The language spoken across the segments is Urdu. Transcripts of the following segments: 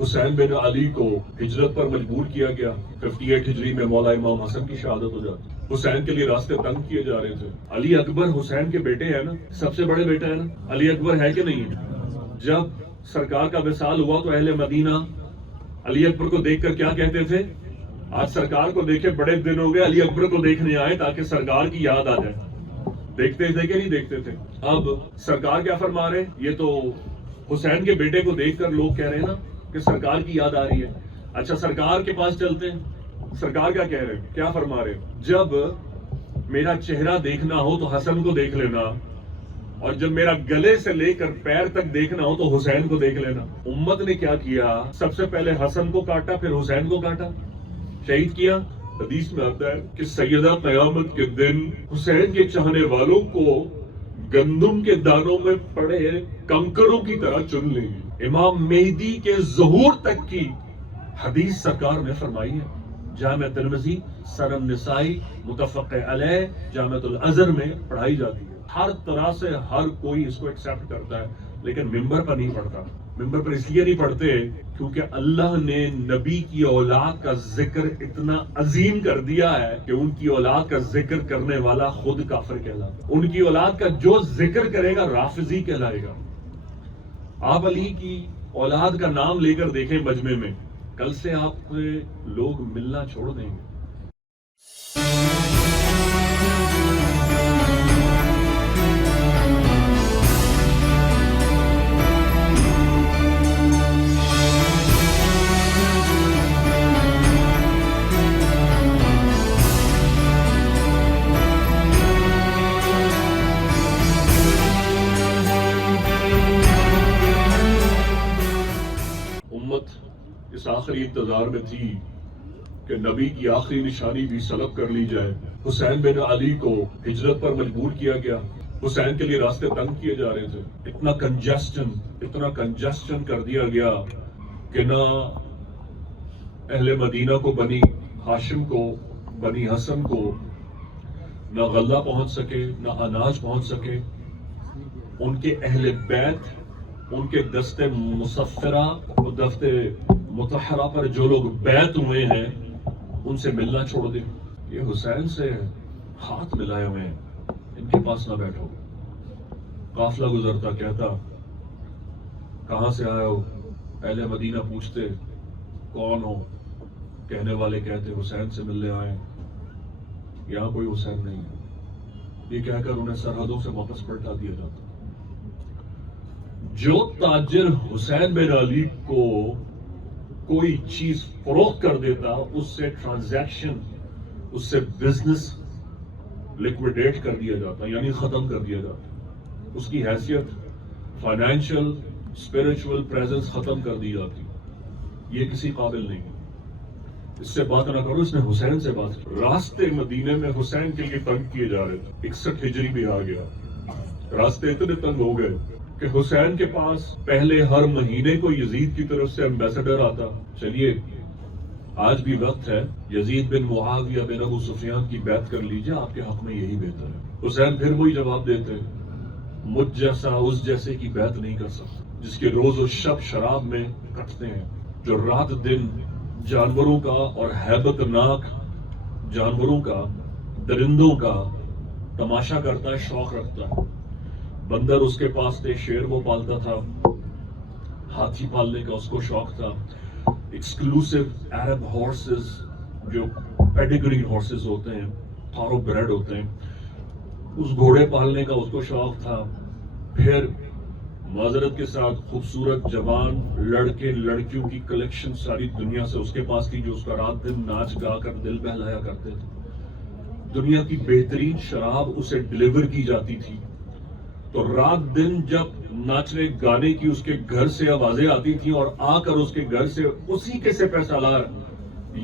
حسین بن علی کو ہجرت پر مجبور کیا گیا. 58 ہجری میں مولا امام حسن کی شہادت ہو جاتی. حسین کے لیے راستے تنگ کیے جا رہے تھے. علی اکبر حسین کے بیٹے ہیں نا, سب سے بڑے بیٹا ہے نا. علی اکبر ہے کہ نہیں ہے؟ جب سرکار کا وصال ہوا تو اہل مدینہ علی اکبر کو دیکھ کر کیا کہتے تھے؟ آج سرکار کو دیکھے بڑے دن ہو گئے, علی اکبر کو دیکھنے آئے تاکہ سرکار کی یاد آ جائے. دیکھتے تھے کہ نہیں دیکھتے تھے؟ اب سرکار کیا فرما رہے؟ یہ تو حسین کے بیٹے کو دیکھ کر لوگ کہہ رہے ہیں نا کہ سرکار کی یاد آ رہی ہے. اچھا سرکار کے پاس چلتے ہیں. سرکار کیا کہہ رہے ہیں, کیا فرما رہے ہیں؟ جب میرا چہرہ دیکھنا ہو تو حسن کو دیکھ لینا, اور جب میرا گلے سے لے کر پیر تک دیکھنا ہو تو حسین کو دیکھ لینا. امت نے کیا کیا؟ سب سے پہلے حسن کو کاٹا, پھر حسین کو کاٹا, شہید کیا. حدیث میں آتا ہے کہ سیدہ قیامت کے دن حسین کے چاہنے والوں کو گندم کے دانوں میں پڑے کنکروں کی طرح چن لیں گے. امام مہدی کے ظہور تک کی حدیث سرکار نے فرمائی ہے. جامع ترمذی سنن النسائی متفق علیہ جامع الازہر میں پڑھائی جاتی ہے. ہر طرح سے ہر کوئی اس کو ایکسپٹ کرتا ہے, لیکن ممبر پر نہیں پڑھتا. ممبر پر اس لیے نہیں پڑھتے کیونکہ اللہ نے نبی کی اولاد کا ذکر اتنا عظیم کر دیا ہے کہ ان کی اولاد کا ذکر کرنے والا خود کافر کہلاتا. ان کی اولاد کا جو ذکر کرے گا رافضی کہلائے گا. آپ علی کی اولاد کا نام لے کر دیکھیں مجمع میں, کل سے آپ کو لوگ ملنا چھوڑ دیں گے. اس آخری انتظار میں تھی کہ نبی کی آخری نشانی بھی سلب کر لی جائے. حسین بن علی کو ہجرت پر مجبور کیا گیا. حسین کے لیے راستے تنگ کیے جا رہے تھے. اتنا کنجسٹن کر دیا گیا کہ نہ اہل مدینہ کو, بنی ہاشم کو, بنی حسن کو نہ غلہ پہنچ سکے, نہ اناج پہنچ سکے. ان کے اہل بیت, ان کے دست مصفرہ اور دست مطہرہ پر جو لوگ بیعت ہوئے ہیں ان سے ملنا چھوڑ دیں. یہ حسین سے ہاتھ ملائے ہوئے ہیں, ان کے پاس نہ بیٹھو. قافلہ گزرتا کہتا کہاں سے آئے ہو؟ اہل مدینہ پوچھتے کون ہو؟ کہنے والے کہتے حسین سے ملنے آئے. یہاں کوئی حسین نہیں ہے, یہ کہہ کر انہیں سرحدوں سے واپس پلٹا دیا جاتا. جو تاجر حسین بن علی کو کوئی چیز فروخت کر دیتا, اس سے ٹرانزیکشن, اس سے بزنس لیکویڈیٹ کر دیا جاتا, یعنی ختم کر دیا جاتا. اس کی حیثیت فائنینشل اسپرچول پریزنس ختم کر دی جاتی. یہ کسی قابل نہیں. اس سے بات نہ کرو, اس نے حسین سے بات کی. راستے مدینے میں حسین کے لیے تنگ کیے جا رہے تھے. 61 ہجری بھی آ گیا. راستے اتنے تنگ ہو گئے کہ حسین کے پاس پہلے ہر مہینے کو یزید کی طرف سے ایمبیسڈر آتا. چلیے آج بھی وقت ہے, یزید بن معاویہ بن ابو سفیان کی بیعت کر لیجئے, آپ کے حق میں یہی بہتر ہے. حسین پھر وہی جواب دیتے مجھ جیسا اس جیسے کی بیعت نہیں کر سکتا, جس کے روز و شب شراب میں کٹتے ہیں, جو رات دن جانوروں کا اور ہیبت ناک جانوروں کا, درندوں کا تماشا کرتا ہے, شوق رکھتا ہے. بندر اس کے پاس تھے, شیر وہ پالتا تھا, ہاتھی پالنے کا اس کو شوق تھا. ایکسکلوسیو عرب ہارسز جو پیڈیگری ہارسز ہوتے ہیں, تھارو بریڈ ہوتے ہیں, اس گھوڑے پالنے کا اس کو شوق تھا. پھر معذرت کے ساتھ خوبصورت جوان لڑکے لڑکیوں کی کلیکشن ساری دنیا سے اس کے پاس تھی, جو اس کا رات دن ناچ گا کر دل بہلایا کرتے تھے. دنیا کی بہترین شراب اسے ڈلیور کی جاتی تھی, تو رات دن جب ناچنے گانے کی اس کے گھر سے آوازیں آتی تھیں اور آ کر اس کے گھر سے اسی کے سپہ سالار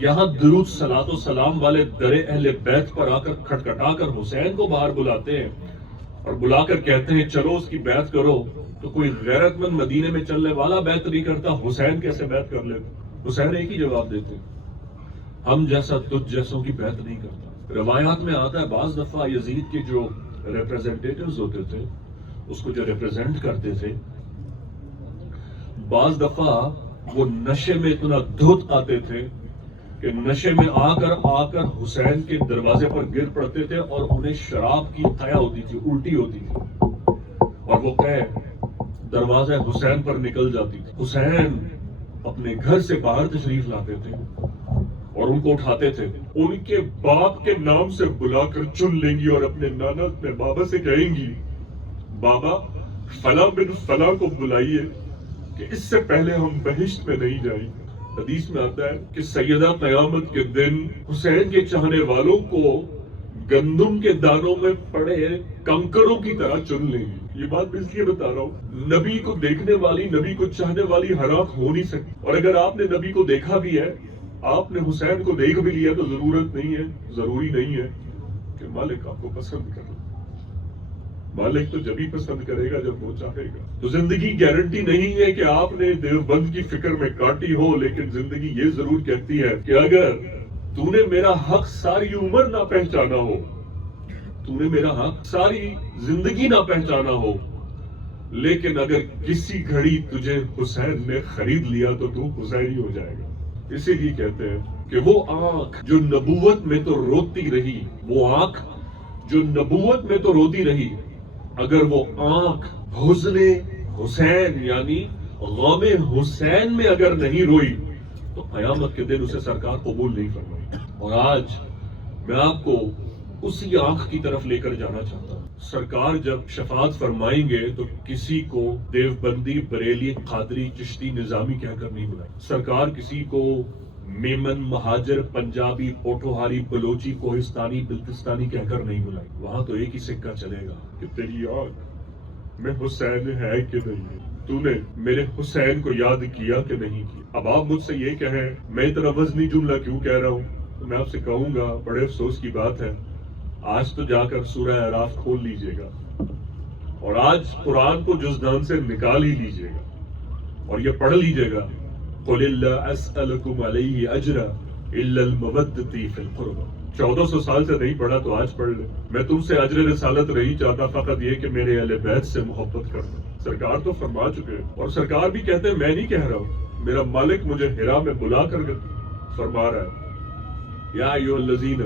یہاں درود صلاۃ و سلام والے در اہل بیت پر آ کر کھٹکھٹا کر حسین کو باہر بلاتے ہیں اور بلا کر کہتے ہیں چلو اس کی بیعت کرو, تو کوئی غیرت مند مدینے میں چلنے والا بیعت نہیں کرتا, حسین کیسے بیعت کر لے؟ حسین ایک ہی جواب دیتے ہم جیسا تجھ جیسوں کی بیعت نہیں کرتا. روایات میں آتا ہے بعض دفعہ یزید کے جو ریپریزنٹیٹیوز ہوتے تھے, اس کو جو ریپریزنٹ کرتے تھے, بعض دفعہ وہ نشے میں اتنا دھت آتے تھے کہ نشے میں آ کر حسین کے دروازے پر گر پڑتے تھے اور انہیں شراب کی قیا ہوتی تھی، الٹی ہوتی تھی، اور وہ دروازہ حسین پر نکل جاتی تھی۔ حسین اپنے گھر سے باہر تشریف لاتے تھے اور ان کو اٹھاتے تھے، ان کے باپ کے نام سے بلا کر چن لیں گی اور اپنے نانا اپنے بابا سے کہیں گی، بابا فلاں بن فلاں کو بلائیے کہ اس سے پہلے ہم بہشت میں نہیں جائیں گے۔ حدیث میں آتا ہے کہ سیدہ قیامت کے دن حسین کے چاہنے والوں کو گندم کے دانوں میں پڑے کنکروں کی طرح چن لیں گے۔ یہ بات میں اس لیے بتا رہا ہوں، نبی کو دیکھنے والی، نبی کو چاہنے والی ہلاک ہو نہیں سکتی، اور اگر آپ نے نبی کو دیکھا بھی ہے، آپ نے حسین کو دیکھ بھی لیا، تو ضرورت نہیں ہے، ضروری نہیں ہے کہ مالک آپ کو پسند کرے۔ مالک تو جب ہی پسند کرے گا جب وہ چاہے گا۔ تو زندگی گارنٹی نہیں ہے کہ آپ نے دیوبند کی فکر میں کاٹی ہو، لیکن زندگی یہ ضرور کہتی ہے کہ اگر تو نے میرا حق ساری عمر نہ پہچانا ہو، تو نے میرا حق ساری زندگی نہ پہچانا ہو، لیکن اگر کسی گھڑی تجھے حسین نے خرید لیا تو تو حسینی ہو جائے گا۔ اسی لیے کہتے ہیں کہ وہ آنکھ جو نبوت میں تو روتی رہی، وہ آنکھ جو نبوت میں تو روتی رہی، اگر وہ آنکھ حزن حسین یعنی غم حسین میں اگر نہیں روئی تو قیامت کے دن اسے سرکار قبول نہیں فرمائے۔ اور آج میں آپ کو اسی آنکھ کی طرف لے کر جانا چاہتا ہوں۔ سرکار جب شفاعت فرمائیں گے تو کسی کو دیوبندی، بریلی، قادری، چشتی، نظامی کہہ کر نہیں بلائیں۔ سرکار کسی کو میمن، مہاجر، پنجابی، پوٹھوہاری، بلوچی، کوہستانی، بلتستانی کہہ کر نہیں بلائی۔ وہاں تو ایک ہی سکہ چلے گا کہ تیری آنکھ میں حسین ہے کہ نہیں، تو نے میرے حسین کو یاد کیا کہ نہیں کیا۔ اب آپ مجھ سے یہ کہیں میں اتنا وزنی جملہ کیوں کہہ رہا ہوں، تو میں آپ سے کہوں گا بڑے افسوس کی بات ہے، آج تو جا کر سورہ اعراف کھول لیجئے گا اور آج قرآن کو جزدان سے نکال ہی لیجئے گا اور یہ پڑھ لیجئے گا، قُلِ اللَّهَ أَسْأَلُكُمْ عَلَيْهِ أَجْرًا إِلَّا الْمَوَدَّةِ فِي الْقُرْبَى۔ 1400 سال سے نہیں پڑھا تو آج پڑھ لے۔ میں تم سے اجر رسالت نہیں چاہتا، فقط یہ کہ میرے اہل بیت سے محبت کرنا۔ سرکار تو فرما چکے اور سرکار بھی کہتے ہیں، میں نہیں کہہ رہا ہوں، میرا مالک مجھے حرا میں بلا کر فرما رہا ہے، یا ایھا الذین،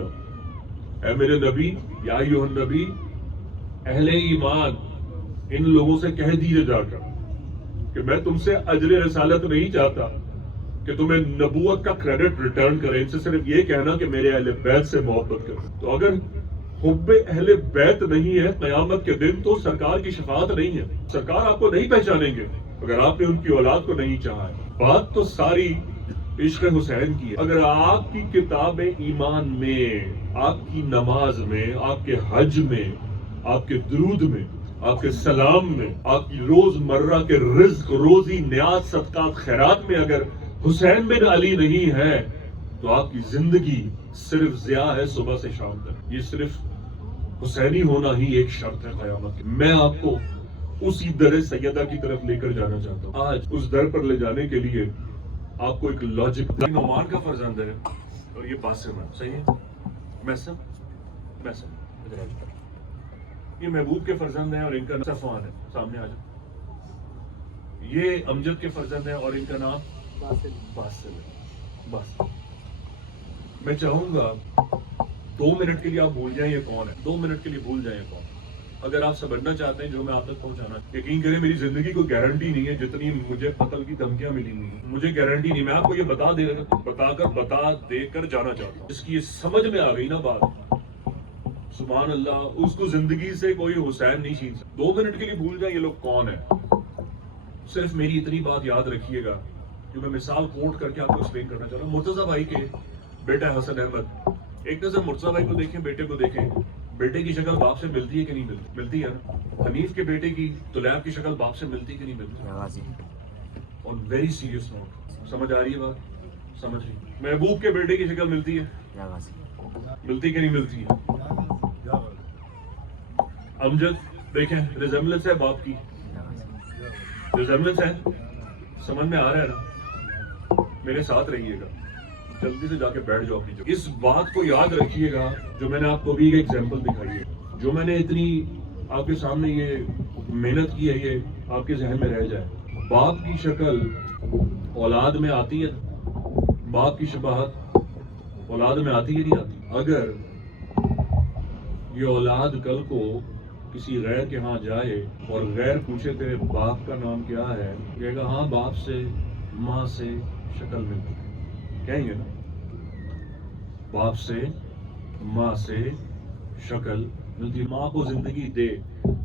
اے میرے نبی، یا ایھا النبی، اہل ایمان ان لوگوں سے کہہ دیجئے جا کر کہ میں تم سے اجر رسالت نہیں چاہتا کہ تمہیں نبوت کا کریڈٹ ریٹرن کریں، ان سے صرف یہ کہنا کہ میرے اہل بیت سے محبت کریں۔ تو اگر حب اہل بیت نہیں ہے قیامت کے دن تو سرکار کی شفاعت نہیں ہے، سرکار آپ کو نہیں پہچانیں گے اگر آپ نے ان کی اولاد کو نہیں چاہا ہے۔ بات تو ساری عشق حسین کی ہے۔ اگر آپ کی کتاب ایمان میں، آپ کی نماز میں، آپ کے حج میں، آپ کے درود میں، آپ کے سلام میں، آپ کی روز مرہ کے رزق، روزی، نیاز، صدقات، خیرات میں اگر حسین بن علی نہیں ہے تو آپ کی زندگی صرف ضیاء ہے صبح سے شام تک۔ یہ صرف حسینی ہونا ہی ایک شرط ہے قیامت کی۔ میں آپ کو اسی در سیدہ کی طرف لے کر جانا چاہتا ہوں۔ آج اس در پر لے جانے کے لیے آپ کو ایک لاجک، نعمان کا فرزند ہے اور یہ باسم ہے، صحیح ہے؟ میسم یہ محبوب کے فرزند ہیں اور ان کا نام صفوان ہے، سامنے آ جاؤ۔ یہ امجد کے فرزند ہیں اور ان کا نام باسل ہے۔ بس میں چاہوں گا 2 منٹ کے لیے آپ بھول جائیں یہ کون ہے، 2 منٹ کے لیے بھول جائیں یہ کون۔ اگر آپ سمجھنا چاہتے ہیں جو میں آپ تک پہنچانا، یقین کریں میری زندگی کو گارنٹی نہیں ہے، جتنی مجھے قتل کی دھمکیاں ملی ہوئی ہیں مجھے گارنٹی نہیں، میں آپ کو یہ بتا دے کر جانا چاہتا ہوں۔ اس کی یہ سمجھ میں آ گئی نا بات، سبحان اللہ، اس کو زندگی سے کوئی حسین نہیں چھین سکتا۔ 2 منٹ کے لیے بھول جائیں یہ لوگ کون ہیں، صرف میری اتنی بات یاد رکھیے گا جو میں مثال کوٹ کر کے آپ کو ایکسپلین کرنا چاہ رہا ہوں۔ مرتضیٰ بھائی کے بیٹا حسن احمد، ایک نظر مرتضیٰ بھائی کو دیکھیں، بیٹے کو دیکھیں، بیٹے کی شکل باپ سے ملتی ہے کہ نہیں ملتی؟ ملتی ہے نا۔ حنیف کے بیٹے کی، طلیب کی شکل باپ سے ملتی کہ نہیں ملتی؟ اور ویری سیریس نوٹ، سمجھ آ رہی ہے بات؟ سمجھ رہی؟ محبوب کے بیٹے کی شکل ملتی ہے، ملتی کہ نہیں ملتی ہے؟ امجد دیکھیں، ریزمبلنس ہے باپ کی، ریزمبلنس ہے، سمجھ میں آ رہا ہے نا؟ میرے ساتھ رہیے گا، جلدی سے جا کے بیٹھ جاؤ اپنی جگہ۔ اس بات کو یاد رکھیے گا جو میں نے آپ کو بھی ایک ایگزامپل دکھائی ہے، جو میں نے اتنی آپ کے سامنے یہ محنت کی ہے، یہ آپ کے ذہن میں رہ جائے۔ باپ کی شکل اولاد میں آتی ہے، باپ کی شباہت اولاد میں آتی ہے نہیں آتی؟ اگر یہ اولاد کل کو کسی غیر کے ہاں جائے اور غیر پوچھے تیرے باپ کا نام کیا ہے، کہے گا ہاں باپ سے ماں سے شکل ملتی ہے، کہیں گے نا باپ سے ماں سے شکل ملتی، ماں کو زندگی دے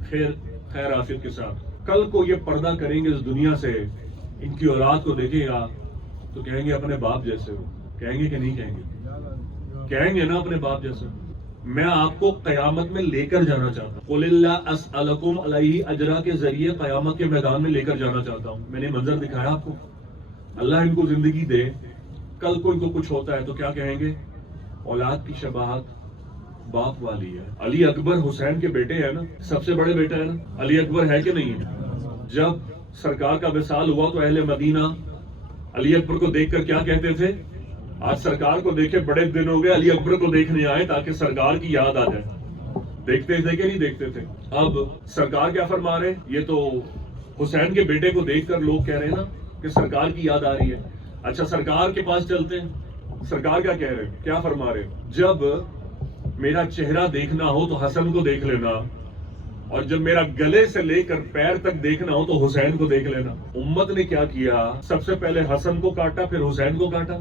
خیر عافیت کے ساتھ، کل کو یہ پردہ کریں گے اس دنیا سے، ان کی اولاد کو دیکھے گا تو کہیں گے اپنے باپ جیسے ہو، کہیں گے کہ نہیں کہیں گے؟ کہیں گے نا اپنے باپ جیسے۔ میں آپ کو قیامت میں لے کر جانا چاہتا ہوں، قُلِ اللَّهُ أَسْأَلُكُمْ عَلَيْهِ أَجْرًا کے ذریعے قیامت کے میدان میں لے کر جانا چاہتا ہوں۔ میں نے منظر دکھایا آپ کو، اللہ ان کو زندگی دے، کل کو ان کو کچھ ہوتا ہے تو کیا کہیں گے؟ اولاد کی شباہت باپ والی ہے۔ علی اکبر حسین کے بیٹے ہیں نا، سب سے بڑے بیٹا ہے نا، علی اکبر ہے کہ نہیں ہے؟ جب سرکار کا وصال ہوا تو اہل مدینہ علی اکبر کو دیکھ کر کیا کہتے تھے؟ آج سرکار کو دیکھے بڑے دن ہو گئے، علی اکبر کو دیکھنے آئے تاکہ سرکار کی یاد آ جائے۔ دیکھتے تھے کہ نہیں دیکھتے تھے؟ اب سرکار کیا فرما رہے؟ یہ تو حسین کے بیٹے کو دیکھ کر لوگ کہہ رہے ہیں نا کہ سرکار کی یاد آ رہی ہے۔ اچھا سرکار کے پاس چلتے ہیں، سرکار کیا کہہ رہے ہیں، کیا فرما رہے ہیں؟ جب میرا چہرہ دیکھنا ہو تو حسن کو دیکھ لینا، اور جب میرا گلے سے لے کر پیر تک دیکھنا ہو تو حسین کو دیکھ لینا۔ امت نے کیا کیا؟ سب سے پہلے حسن کو کاٹا، پھر حسین کو کاٹا،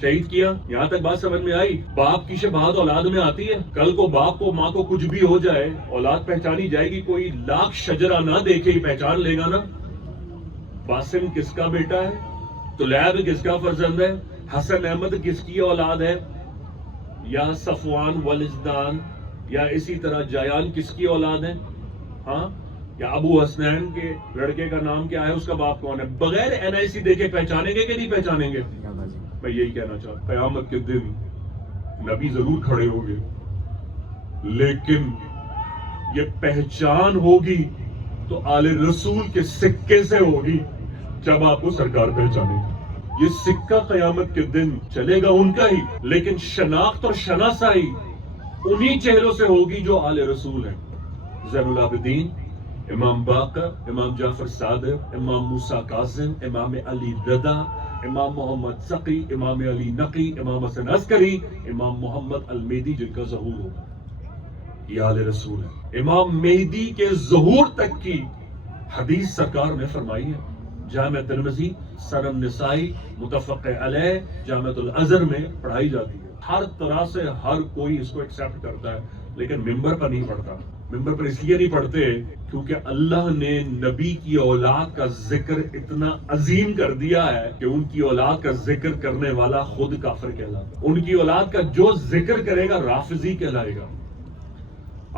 شہید کیا۔ یہاں تک بات سمجھ میں آئی؟ باپ کی شباہت اولاد میں آتی ہے، کل کو باپ کو ماں کو کچھ بھی ہو جائے اولاد پہچانی جائے گی، کوئی لاکھ شجرہ نہ دیکھے ہی پہچان لے گا نا۔ باسم کس کا بیٹا ہے؟ طلیب کس کا فرزند ہے؟ حسن احمد کس کی اولاد ہے؟ یا صفوان ولجدان یا اسی طرح جایان کس کی اولاد ہے؟ ہاں، یا ابو حسنین کے لڑکے کا نام کیا ہے، اس کا باپ کون ہے؟ بغیر NIC دیکھے پہچانیں گے کہ نہیں پہچانیں گے؟ میں یہی کہنا چاہتا ہوں، قیامت کے دن نبی ضرور کھڑے ہوں گے، لیکن یہ پہچان ہوگی تو آل رسول کے سکے سے ہوگی، جب آپ کو سرکار پہچانے گا۔ یہ سکہ قیامت کے دن چلے گا ان کا ہی، لیکن شناخت اور شناسائی انہی چہروں سے ہوگی جو آل رسول ہیں۔ زین العابدین، امام باقر، امام جعفر صادق، امام موسیٰ کاظم، امام علی رضا، امام محمد سقی، امام علی نقی، امام حسن عسکری، امام محمد المہدی جن کا ظہور ہوگا، یہ آل رسول ہے۔ امام مہدی کے ظہور تک کی حدیث سرکار نے فرمائی ہے، جامع ترمذی، سنن نسائی، متفق علیہ، جامع الازہر میں پڑھائی جاتی ہے۔ ہر طرح سے ہر کوئی اس کو ایکسیپٹ کرتا ہے، لیکن ممبر پر نہیں پڑھتا۔ ممبر پر اس لیے نہیں پڑھتے کیونکہ اللہ نے نبی کی اولاد کا ذکر اتنا عظیم کر دیا ہے کہ ان کی اولاد کا ذکر کرنے والا خود کافر کہلاتا ہے۔ ان کی اولاد کا جو ذکر کرے گا رافضی کہلائے گا۔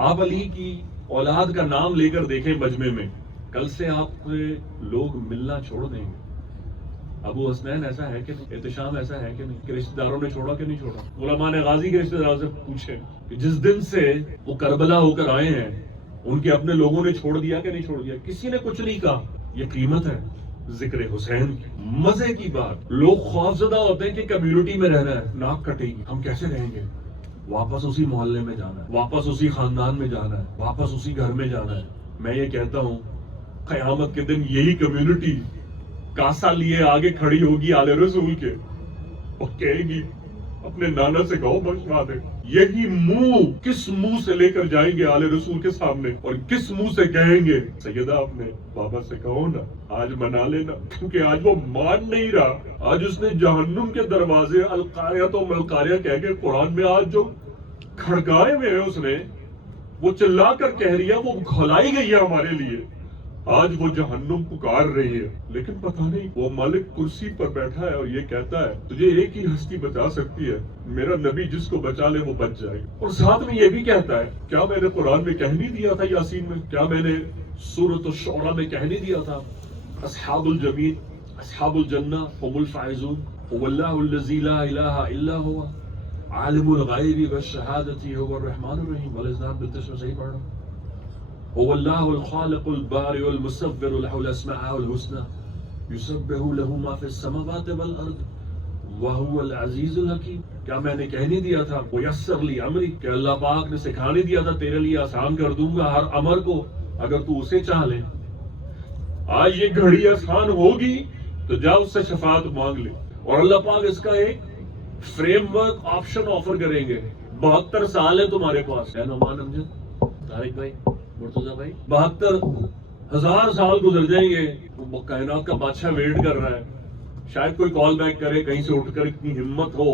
آپ علی کی اولاد کا نام لے کر دیکھیں مجمع میں، کل سے آپ کو لوگ ملنا چھوڑ دیں گے۔ ابو حسنین ایسا ہے کہ نہیں؟ احتشام ایسا ہے کہ نہیں کہ رشتہ داروں نے چھوڑا کہ نہیں چھوڑا؟ علماء نے غازی کے رشتہ داروں سے پوچھے کہ جس دن سے وہ کربلا ہو کر آئے ہیں ان کے اپنے لوگوں نے چھوڑ دیا کہ نہیں چھوڑ دیا؟ کسی نے کچھ نہیں کہا۔ یہ قیمت ہے ذکر حسین کی۔ مزے کی بات، لوگ خوفزدہ ہوتے ہیں کہ کمیونٹی میں رہنا ہے، ناک کٹے گی، ہم کیسے رہیں گے؟ واپس اسی محلے میں جانا ہے، واپس اسی خاندان میں جانا ہے، واپس اسی گھر میں جانا ہے۔ میں یہ کہتا ہوں قیامت کے دن یہی کمیونٹی کاسا لیے آگے کھڑی ہوگی آل رسول کے اور کہے گی اپنے نانا سے کہو بخشوا دے۔ یہی منہ کس منہ سے لے کر جائیں گے آل رسول کے سامنے، اور کس منہ سے کہیں گے سیدہ اپنے بابا سے کہو نا آج منا لینا، کیونکہ آج وہ مان نہیں رہا۔ آج اس نے جہنم کے دروازے القاریہ تو ملقاریہ کہہ کے قرآن میں آج جو کھڑکائے ہوئے ہیں، اس نے وہ چلا کر کہہ رہی ہے وہ کھلائی گئی ہے ہمارے لیے، آج وہ جہنم پکار رہی ہے، لیکن پتہ نہیں وہ مالک کرسی پر بیٹھا ہے اور یہ کہتا ہے تجھے ایک ہی ہستی بچا سکتی ہے، میرا نبی جس کو بچا لے وہ بچ جائے گا۔ اور ساتھ میں یہ بھی کہتا ہے کیا میں نے قرآن میں کہہ نہیں دیا تھا یاسین میں، کیا میں نے سورۃ الشعراء میں کہہ نہیں دیا تھا اصحاب الجمیل اصحاب الجنہ هم الفائزون هو اللہ الذی لا الہ الا هو عالم الغیب والشہادۃ هو الرحمن الرحیم والازداد بالتسم صحیح پڑھ رہا ہوں۔ هو الله الخالق البارئ المصور له الاسماء الحسنى يسبح له ما في السماوات والارض وهو العزيز الحكيم۔ کیا میں نے کہہ نہیں دیا تھا ويسر لي امری، کہ اللہ پاک نے سکھانے دیا تھا تیرے لیے آسان کر دوں گا ہر امر کو اگر تو اسے چاہ لے۔ آج یہ گھڑی آسان ہوگی تو جا اس سے شفاعت مانگ لے. اور اللہ پاک اس کا ایک فریم ورک آپشن آفر کریں گے. 72 سال ہے تمہارے پاس. نعمان امجد، طارق بھائی، مرتضی بھائی، 72,000 سال گزر جائیں گے. وہ کائنات کا بادشاہ ویٹ کر رہا ہے. شاید کوئی کال بیک کرے کہیں سے اٹھ کر، اتنی ہمت ہو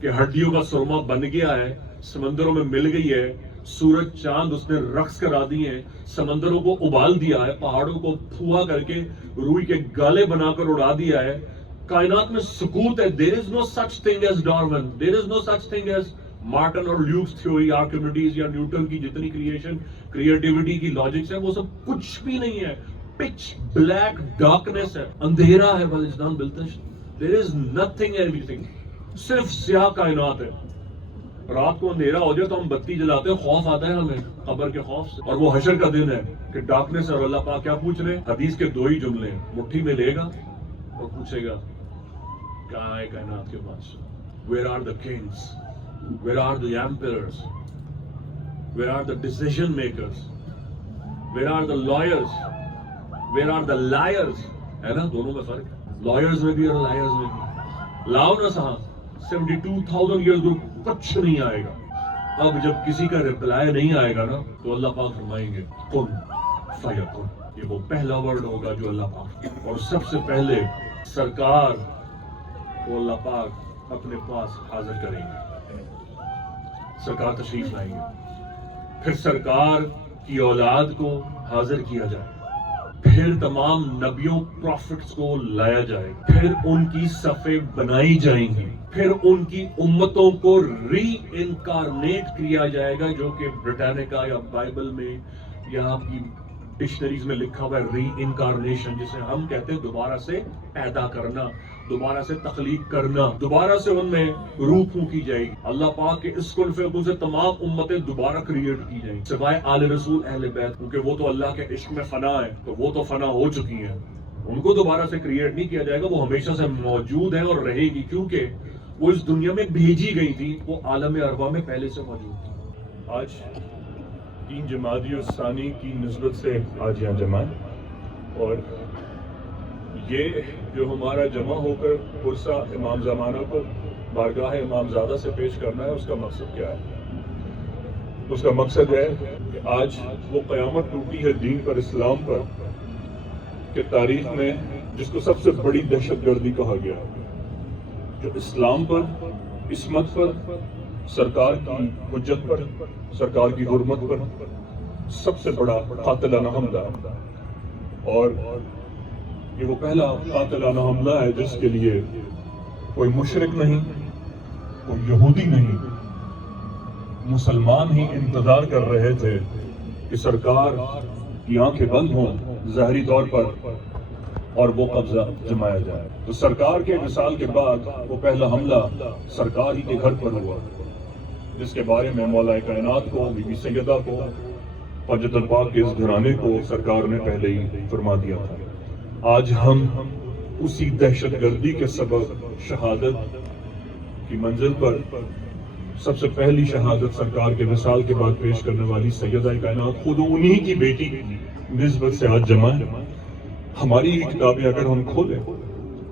کہ ہڈیوں کا سرما بن گیا ہے، سمندروں میں مل گئی ہے، سورج چاند اس نے رقص کرا دی ہیں، سمندروں کو ابال دیا ہے، پہاڑوں کو پھوا کر کے روئی کے گالے بنا کر اڑا دیا ہے. کائنات میں سکوت ہے. There is no such thing as Darwin. There is no such thing as Martin اور لیوکس تھیوری، آرکیمیڈیز یا نیوٹن کی جتنی کریشن، کریٹیوٹی کی لاجکس ہیں، وہ سب کچھ بھی نہیں ہے. پچ بلیک ڈارکنیس ہے، اندھیرا ہے Balochistan بلتش. There is nothing everything. صرف سیاہ کائنات ہے. رات کو اندھیرا ہو جائے تو ہم بتی جلاتے ہیں، خوف آتا ہے ہمیں قبر کے خوف سے. اور وہ حشر کا دن ہے کہ ڈارکنیس. اور اللہ پاک کیا پوچھ رہے ہیں؟ حدیث کے 2 ہی جملے ہیں. مٹھی میں لے گا اور پوچھے گا کہاں ہے کائنات کے پاس؟ Where are the kings? Where are the emperors? Where are the decision makers? Where are the lawyers? Where are the liars? ہے نا، دونوں میں فرق ہے. lawyers میں بھی اور liars میں بھی. لاؤ نا صاحب، 72,000 years کو کچھ نہیں آئے گا. اب جب کسی کا رپلائی نہیں آئے گا نا تو اللہ پاک فرمائیں گے کن فیکن. یہ وہ پہلا ورڈ ہوگا جو اللہ پاک، اور سب سے پہلے سرکار کو اللہ پاک اپنے پاس حاضر کریں گے. سرکار تشریف لائیں گے. پھر سرکار کی اولاد کو حاضر کیا جائے. پھر تمام نبیوں پروفٹس کو لایا جائے. پھر ان کی صفیں بنائی جائیں گی. پھر ان کی امتوں کو ری انکارنیٹ کیا جائے گا، جو کہ برٹانیکا یا بائبل میں یا آپ کی ڈکشنریز میں لکھا ہوا ہے ری انکارنیشن، جسے ہم کہتے ہیں دوبارہ سے پیدا کرنا، دوبارہ سے تخلیق کرنا، دوبارہ سے ان میں روح پھونکی جائے گی. اللہ پاک کے اس کن فیکون سے تمام امتیں دوبارہ کریٹ کی جائیں گی، سوائے آل رسول اہل بیت، کیونکہ وہ تو اللہ کے عشق میں فنا ہے، تو وہ تو فنا ہو چکی ہیں. ان کو دوبارہ سے کریٹ نہیں کیا جائے گا. وہ ہمیشہ سے موجود ہیں اور رہے گی، کیونکہ وہ اس دنیا میں بھیجی گئی تھی. وہ عالم ارواح میں پہلے سے موجود تھی. آج 3 جمادی الثانی کی نسبت سے آج یہاں جمع ہے، اور یہ جو ہمارا جمع ہو کر پرسہ امام زمانہ کو بارگاہ امام زادہ سے پیش کرنا ہے، اس کا مقصد کیا ہے؟ اس کا مقصد ہے کہ آج وہ قیامت ٹوٹی ہے دین پر، اسلام پر، کہ تاریخ میں جس کو سب سے بڑی دہشت گردی کہا گیا، جو اسلام پر، عصمت پر، سرکار کی حجت پر، سرکار کی حرمت پر سب سے بڑا قاتلانہ حملہ. اور یہ وہ پہلا قاتلانہ حملہ ہے جس کے لیے کوئی مشرک نہیں، کوئی یہودی نہیں، مسلمان ہی انتظار کر رہے تھے کہ سرکار کی آنکھیں بند ہوں ظاہری طور پر اور وہ قبضہ جمایا جائے. تو سرکار کے وصال کے بعد وہ پہلا حملہ سرکار ہی کے گھر پر ہوا، جس کے بارے میں مولا کائنات کو، بی بی سیدہ کو، حجت الپاک کے اس گھرانے کو سرکار نے پہلے ہی فرما دیا تھا. آج ہم اسی دہشت گردی کے سبب شہادت کی منزل پر سب سے پہلی شہادت سرکار کے وصال کے بعد پیش کرنے والی سیدہ کائنات خود انہی کی بیٹی نسبت سے آج جمع ہے. ہماری ہی کتابیں اگر ہم کھولیں،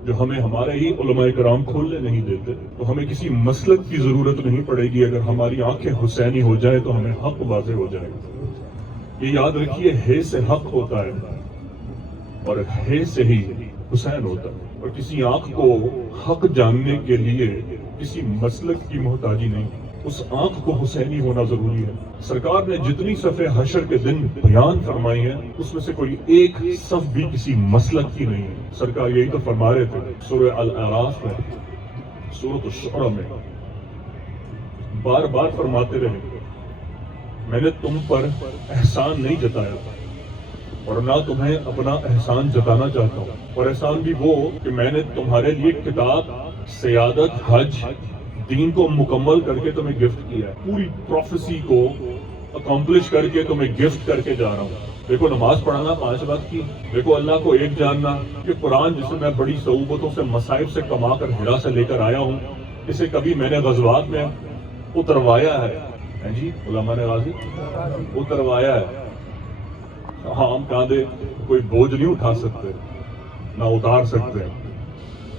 جو ہمیں ہمارے ہی علماء کرام کھولنے نہیں دیتے، تو ہمیں کسی مسلک کی ضرورت نہیں پڑے گی. اگر ہماری آنکھیں حسینی ہو جائے تو ہمیں حق واضح ہو جائے گا. یہ یاد رکھیے، ہے سے حق ہوتا ہے اور ہے سے ہی حسین ہوتا ہے. اور کسی آنکھ کو حق جاننے کے لیے کسی مسلک کی محتاجی نہیں، اس آنکھ کو حسینی ہونا ضروری ہے. سرکار نے جتنی صفیں حشر کے دن بیان فرمائی ہیں، اس میں سے کوئی ایک صف بھی کسی مسلک کی نہیں ہے. سرکار یہی تو فرما رہے تھے سورہ الاعراف میں، سورۃ الشعراء میں، بار بار فرماتے رہے میں نے تم پر احسان نہیں جتایا اور نہ تمہیں اپنا احسان جتانا چاہتا ہوں. اور احسان بھی وہ کہ میں نے تمہارے لیے کتاب، سیادت، حج، دین کو مکمل کر کے تمہیں گفٹ کیا ہے. پوری پروفیسی کو اکمپلش کر کے تمہیں گفٹ کر کے جا رہا ہوں. دیکھو نماز پڑھنا 5 وقت کی، دیکھو اللہ کو ایک جاننا، کہ قرآن جسے میں بڑی صعوبتوں سے، مصائب سے کما کر ہرا سے لے کر آیا ہوں، اسے کبھی میں نے غزوات میں اتروایا ہے. جی علماء نے غازی اتروایا ہے. ہم کاندھے کوئی بوجھ نہیں اٹھا سکتے، نہ اتار سکتے.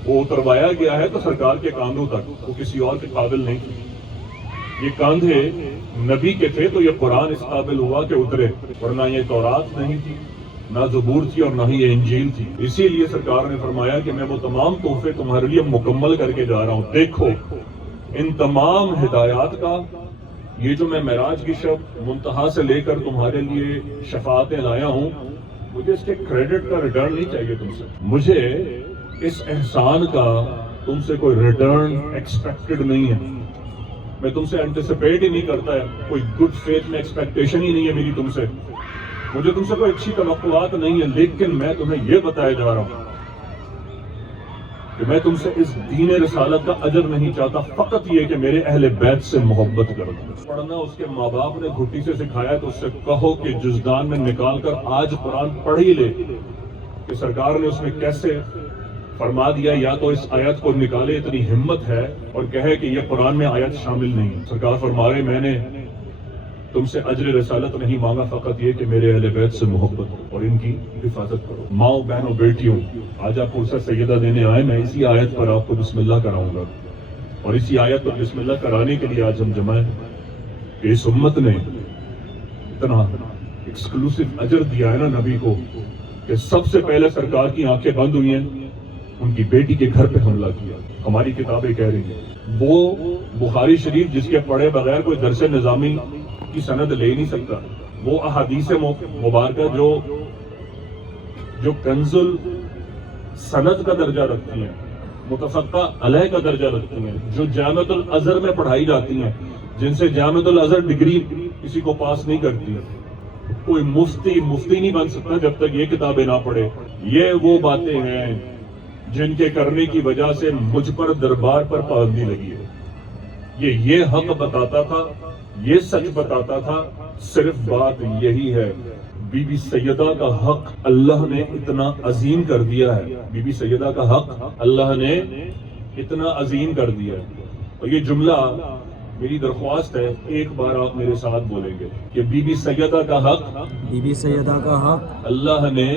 وہ اتروایا گیا ہے تو سرکار کے کاندھوں تک، وہ کسی اور کے قابل نہیں تھے. یہ کاندھے نبی کے تھے تو یہ قرآن اس قابل ہوا کہ اترے، ورنہ یہ تورات نہیں تھی، نہ زبور تھی، اور نہ ہی یہ انجیل تھی. اسی لیے سرکار نے فرمایا کہ میں وہ تمام تحفے تمہارے لیے مکمل کر کے جا رہا ہوں. دیکھو ان تمام ہدایات کا، یہ جو میں معراج کی شب منتہا سے لے کر تمہارے لیے شفاعتیں لایا ہوں، مجھے اس کے کریڈٹ کا ریٹرن نہیں چاہیے تم سے. مجھے اس احسان کا تم سے کوئی ریٹرن ایکسپیکٹڈ نہیں ہے. میں تم سے انٹیسپیٹ ہی نہیں کرتا ہے، کوئی گڈ فیتھ میں ایکسپیکٹیشن ہی نہیں ہے میری تم سے. مجھے تم سے کوئی اچھی توقعات نہیں ہے، لیکن میں تمہیں یہ بتایا جا رہا ہوں کہ میں تم سے اس دین رسالت کا اجر نہیں چاہتا، فقط یہ کہ میرے اہل بیت سے محبت کرو. پڑھنا اس کے ماں باپ نے گھٹی سے سکھایا تو اس سے کہو کہ جزدان میں نکال کر آج قرآن پڑھ ہی لے. کہ سرکار نے اس میں کیسے فرما دیا، یا تو اس آیت کو نکالے، اتنی ہمت ہے، اور کہے کہ یہ قرآن میں آیت شامل نہیں. سرکار فرما رہے میں نے تم سے اجر رسالت نہیں مانگا، فقط یہ کہ میرے اہل بیت سے محبت ہو اور ان کی حفاظت کرو. ماؤں بہنوں بیٹیوں، آج آپ پرسہ سیدہ دینے آئے، میں اسی آیت پر آپ کو بسم اللہ کراؤں گا، اور اسی آیت پر بسم اللہ کرانے کے لیے آج ہم جمع ہیں کہ اس امت نے اتنا ایکسکلوسیو اجر دیا ہے نا نبی کو، کہ سب سے پہلے سرکار کی آنکھیں بند ہوئی ہیں، ان کی بیٹی کے گھر پہ حملہ کیا. ہماری کتابیں کہہ رہی ہیں وہ بخاری شریف جس کے پڑھے بغیر کوئی درس نظامی کی سند لے نہیں سکتا، وہ احادیث مبارکہ جو کنز السند کا درجہ رکھتی ہیں، متفقہ علیہ کا درجہ رکھتی ہیں، جو جامعۃ الازہر میں پڑھائی جاتی ہیں، جن سے جامعۃ الازہر ڈگری کسی کو پاس نہیں کرتی. کوئی مفتی نہیں بن سکتا جب تک یہ کتابیں نہ پڑھے. یہ وہ باتیں ہیں جن کے کرنے کی وجہ سے مجھ پر دربار پر پابندی لگی ہے. یہ حق بتاتا تھا، یہ سچ بتاتا تھا. صرف بات یہی ہے، بی بی سیدہ کا حق اللہ نے اتنا عظیم کر دیا ہے، بی بی سیدہ کا حق اللہ نے اتنا عظیم کر دیا ہے. اور یہ جملہ میری درخواست ہے، ایک بار آپ میرے ساتھ بولیں گے کہ بی بی سیدہ کا حق، بی بی سیدہ کا حق اللہ نے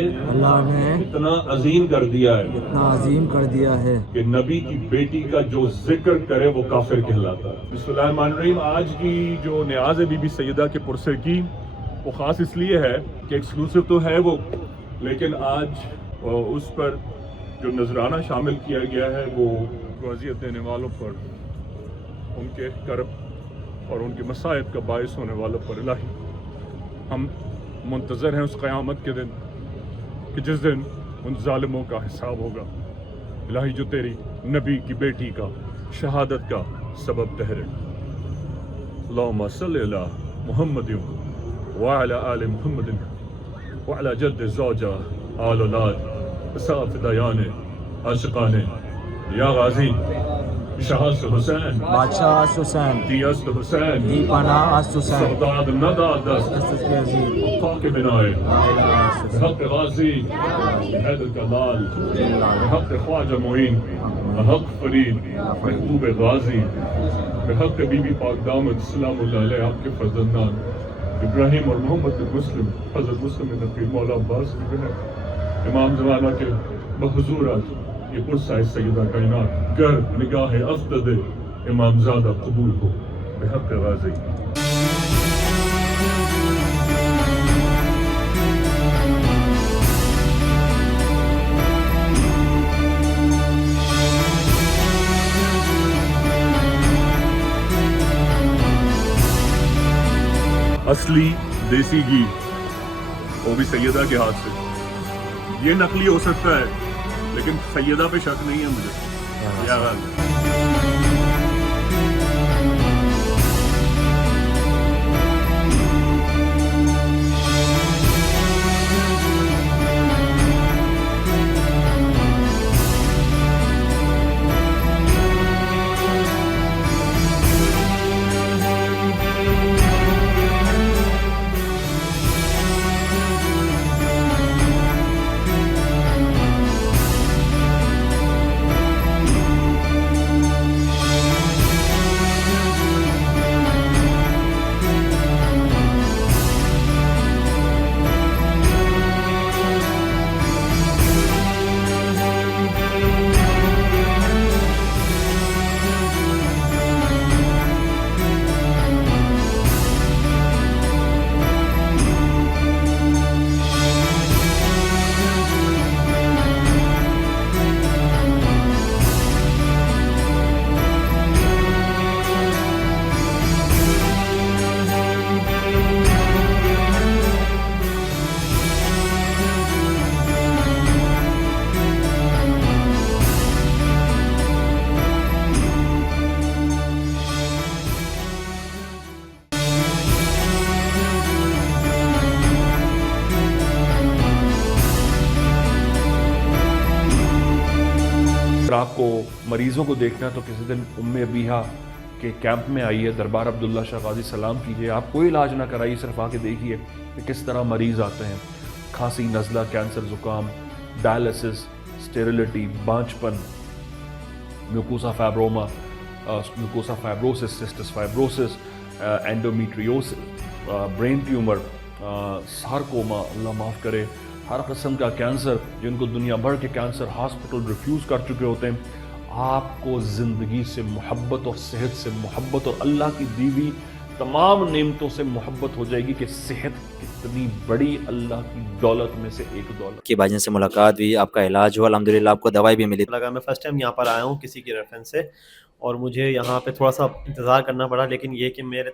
اتنا عظیم کر دیا ہے، اتنا عظیم کر دیا ہے کہ نبی کی بیٹی کا جو ذکر کرے وہ کافر کہلاتا ہے. بسم اللہ الرحمن الرحیم. آج کی جو نیاز ہے بی بی سیدہ کے پرسے کی، وہ خاص اس لیے ہے کہ ایکسکلوسیو تو ہے وہ، لیکن آج اس پر جو نذرانہ شامل کیا گیا ہے وہ اذیت دینے والوں پر، ان کے کرب اور ان کی مصائب کا باعث ہونے والوں پر. الہی ہم منتظر ہیں اس قیامت کے دن کہ جس دن ان ظالموں کا حساب ہوگا. الہی جو تیری نبی کی بیٹی کا شہادت کا سبب ٹھہرے. اللہم صلی علی محمد وعلی آل محمد وعلی جد زوجہ آل اولاد صاف دیان عاشقان یا غازی شہست حسین بادشاہ است حسین دی است حسین دی پناہ است حسین سرداد نداد دست دست کے عظیم حق بنائے حق غازی حیدر کلال حق خواجہ معین حق فرید محبوب غازی بحق بی بی پاک دامت سلام اللہ علیہ، آپ کے فرزندان ابراہیم اور محمد مسلم، حضرت مسلم نقی مولا عباس کی بہن امام زمانہ کے بحضور آج یہ پرسہ سیدہ کائنات گر نگاہ افدد امام زادہ قبول ہو بحق غازی. اصلی دیسی گھی وہ بھی سیدہ کے ہاتھ سے. یہ نقلی ہو سکتا ہے لیکن سیدہ پہ شک نہیں ہے مجھے. یا غالب آپ کو مریضوں کو دیکھنا ہے تو کسی دن ابیحہ کے کیمپ میں آئیے, دربار عبداللہ شاہ غازی سلام کیجیے. آپ کوئی علاج نہ کرائیے, صرف آ کے دیکھیے کہ کس طرح مریض آتے ہیں. کھانسی, نزلہ, کینسر, زکام, ڈائلسس, اسٹیریلٹی, بانجپن, mucosa fibroma, mucosa fibrosis, cystic fibrosis, endometriosis, brain tumour, sarcoma, اللہ معاف کرے, ہر قسم کا کینسر, جن کو دنیا بھر کے کینسر ہاسپٹل ریفیوز کر چکے ہوتے ہیں. آپ کو زندگی سے محبت اور صحت سے محبت اور اللہ کی دی ہوئی تمام نعمتوں سے محبت ہو جائے گی کہ صحت کتنی بڑی اللہ کی دولت میں سے ایک دولت. کہ بھائی جان سے ملاقات ہوئی, آپ کا علاج ہوا, الحمدللہ آپ کو دوائی بھی ملی. لگا میں فرسٹ ٹائم یہاں پر آیا ہوں کسی کی ریفرنس سے, اور مجھے یہاں پہ تھوڑا سا انتظار کرنا پڑا, لیکن یہ کہ میرے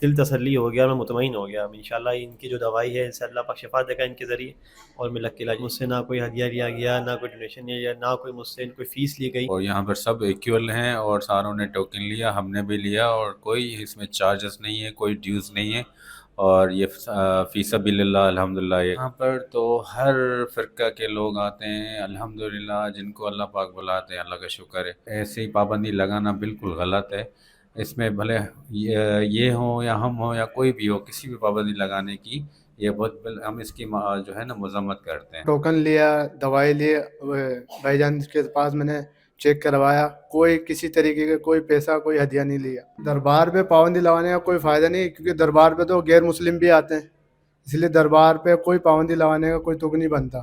دل تسلی ہو گیا, میں مطمئن ہو گیا. انشاءاللہ ان کی جو دوائی ہے ان سے اللہ پاک شفا دے گا ان کے ذریعے, اور میں لگ کے علاج. مجھ سے نہ کوئی ہدیہ لیا گیا, نہ کوئی ڈونیشن لیا گیا, نہ کوئی مجھ سے کوئی فیس لی گئی. اور یہاں پر سب ایکول ہیں اور ساروں نے ٹوکن لیا, ہم نے بھی لیا, اور کوئی اس میں چارجز نہیں ہے, کوئی ڈیوز نہیں ہے, اور یہ فی سبیل اللہ الحمدللہ. یہاں پر تو ہر فرقہ کے لوگ آتے ہیں الحمدللہ, جن کو اللہ پاک بلاتے ہیں, اللہ کا شکر ہے. ایسی پابندی لگانا بالکل غلط ہے. اس میں بھلے یہ ہوں یا ہم ہوں یا کوئی بھی ہو, کسی بھی پابندی لگانے کی یہ بہت ہم اس کی جو ہے نا مذمت کرتے ہیں. ٹوکن لیا, دوائی لی, بھائی جان کے پاس میں نے چیک کروایا, کوئی کسی طریقے کا کوئی پیسہ کوئی ہدیہ نہیں لیا. دربار پہ پابندی لگانے کا کوئی فائدہ نہیں, کیونکہ دربار پہ تو غیر مسلم بھی آتے ہیں, اس لیے دربار پہ کوئی پابندی لگانے کا کوئی تک نہیں بنتا.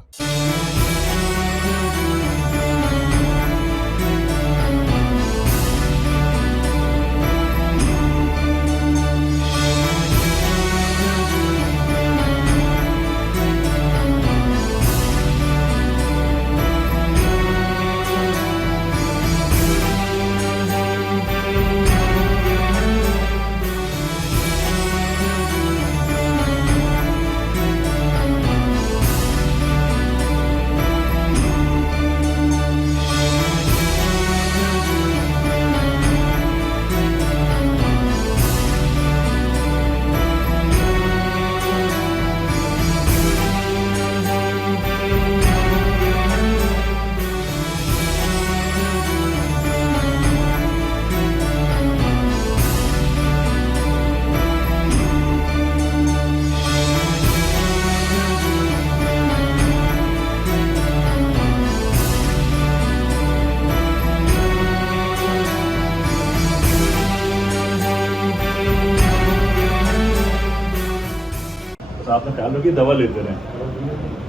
آپ نے خیال رکھیے, دوا لیتے رہیں.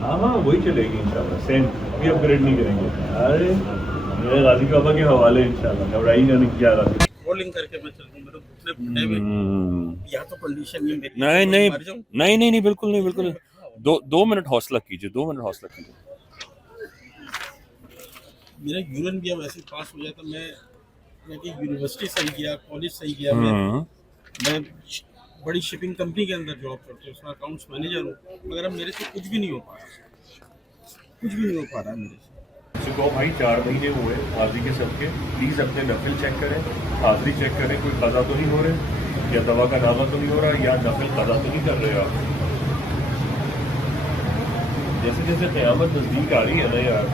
ہاں ہاں وہی چلے گی انشاءاللہ, سیم بھی اپ گریڈ نہیں کریں گے. ارے میرے غازی بابا کے حوالے انشاءاللہ, گھبرائیے گا نہیں. کیا غازی رولنگ کر کے میں چل رہا ہوں, میرے گھٹنے پھٹے ہوئے, یا تو کنڈیشن یہ میری نہیں بالکل نہیں, بالکل نہیں. 2 منٹ حوصلہ کیجیے, 2 منٹ حوصلہ کیجیے. میرا یورین بھی اب ایسے پاس ہو جاتا. میں کہ یونیورسٹی صحیح کیا, کالج صحیح کیا, میں بڑی شپنگ کمپنی کے اندر جاب کرتے ہوں, اس میں اکاؤنٹس مینیجر ہوں, مگر اب میرے سے کچھ بھی نہیں ہو پا رہا میرے سے. کو بھائی 4 مہینے ہوئے حاضری کے سب کے, پلیز اپنے نفل چیک کریں, حاضری چیک کریں, کوئی قضا تو نہیں ہو رہے, یا دوا کا نامہ تو نہیں ہو رہا, یا نفل قضا تو نہیں کر رہے آپ. جیسے جیسے قیامت نزدیک آ رہی ہے نا یار,